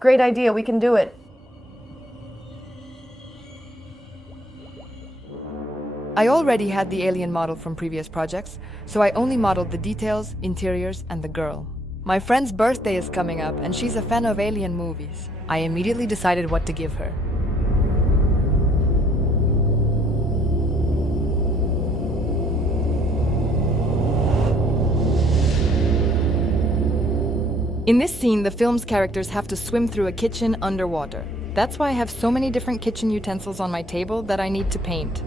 Great idea, we can do it. I already had the alien model from previous projects, so I only modeled the details, interiors, and the girl. My friend's birthday is coming up, and she's a fan of alien movies. I immediately decided what to give her. In this scene, the film's characters have to swim through a kitchen underwater. That's why I have so many different kitchen utensils on my table that I need to paint.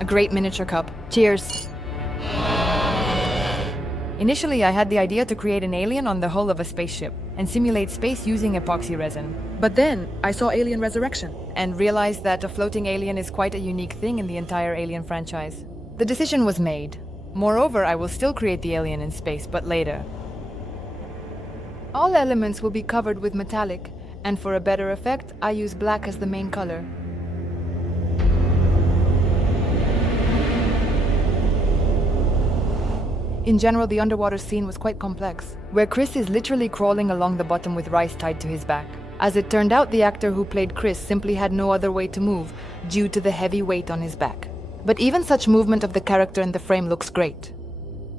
A great miniature cup. Cheers! Initially, I had the idea to create an alien on the hull of a spaceship and simulate space using epoxy resin. But then, I saw Alien Resurrection and realized that a floating alien is quite a unique thing in the entire Alien franchise. The decision was made. Moreover, I will still create the alien in space, but later. All elements will be covered with metallic, and for a better effect, I use black as the main color. In general, the underwater scene was quite complex, where Chris is literally crawling along the bottom with rice tied to his back. As it turned out, the actor who played Chris simply had no other way to move due to the heavy weight on his back. But even such movement of the character in the frame looks great.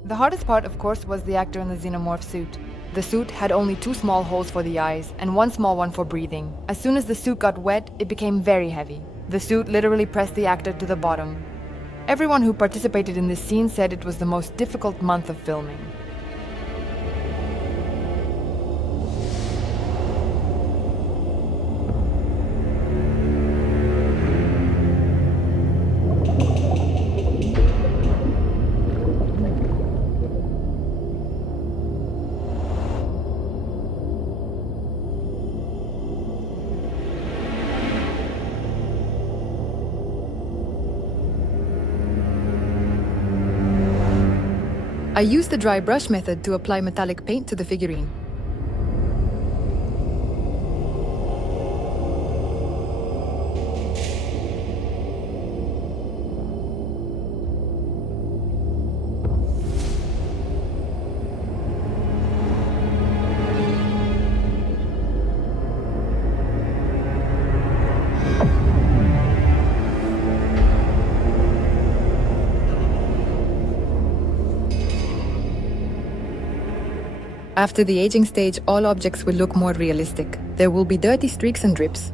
The hardest part, of course, was the actor in the xenomorph suit. The suit had only 2 small holes for the eyes and 1 small one for breathing. As soon as the suit got wet, it became very heavy. The suit literally pressed the actor to the bottom. Everyone who participated in this scene said it was the most difficult month of filming. I used the dry brush method to apply metallic paint to the figurine. After the aging stage, all objects will look more realistic. There will be dirty streaks and drips.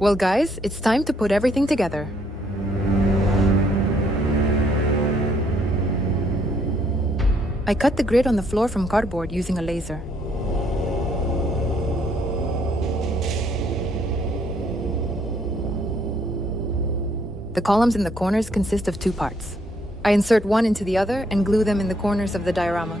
Well, guys, it's time to put everything together. I cut the grid on the floor from cardboard using a laser. The columns in the corners consist of 2 parts. I insert one into the other and glue them in the corners of the diorama.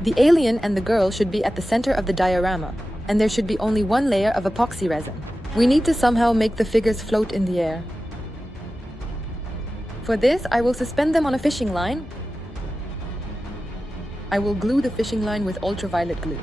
The alien and the girl should be at the center of the diorama, and there should be only one layer of epoxy resin. We need to somehow make the figures float in the air. For this, I will suspend them on a fishing line. I will glue the fishing line with ultraviolet glue.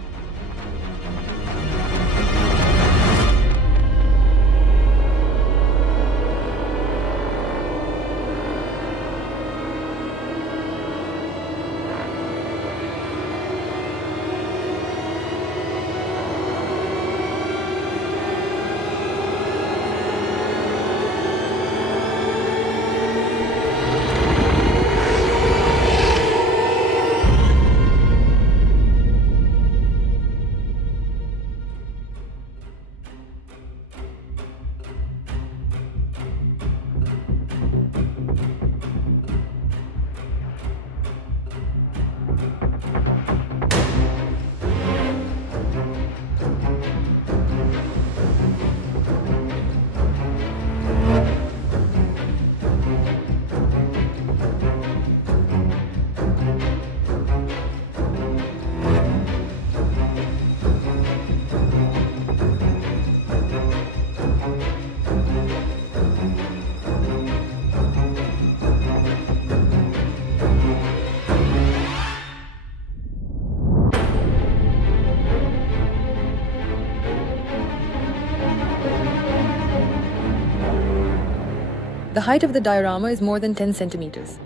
The height of the diorama is more than 10 centimeters,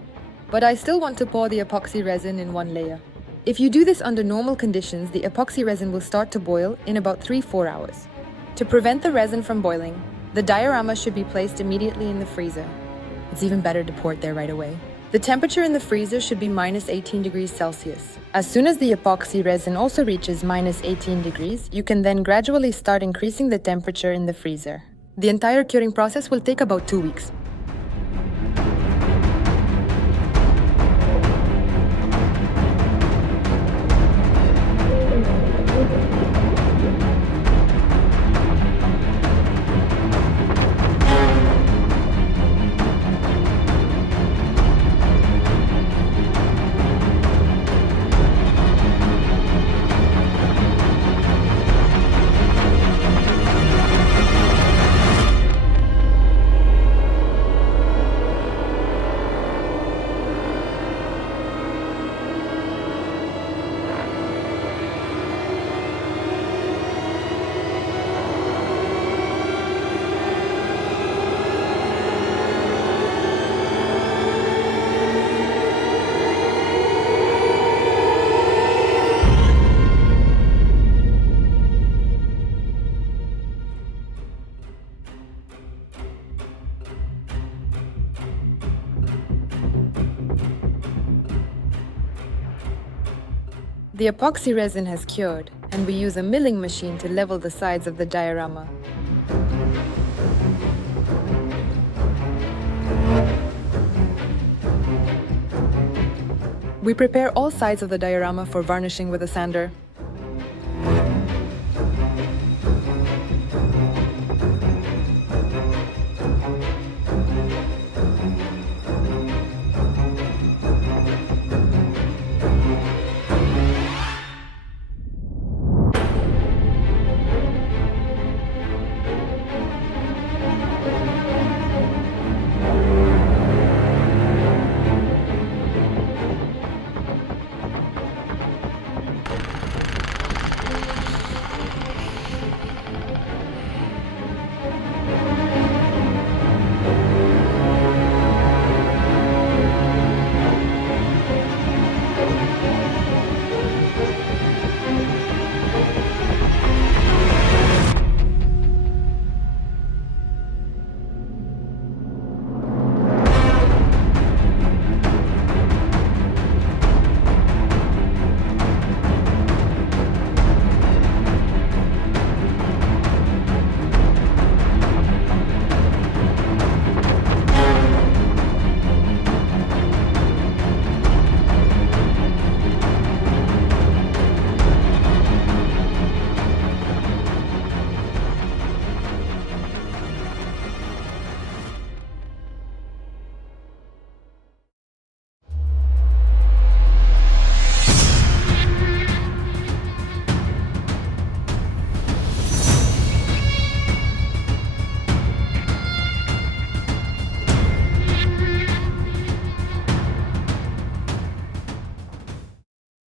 but I still want to pour the epoxy resin in one layer. If you do this under normal conditions, the epoxy resin will start to boil in about 3-4 hours. To prevent the resin from boiling, the diorama should be placed immediately in the freezer. It's even better to pour it there right away. The temperature in the freezer should be -18 degrees Celsius. As soon as the epoxy resin also reaches -18 degrees, you can then gradually start increasing the temperature in the freezer. The entire curing process will take about 2 weeks. The epoxy resin has cured, and we use a milling machine to level the sides of the diorama. We prepare all sides of the diorama for varnishing with a sander.